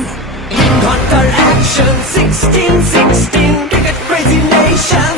Hunter action 1616 Get crazy nation.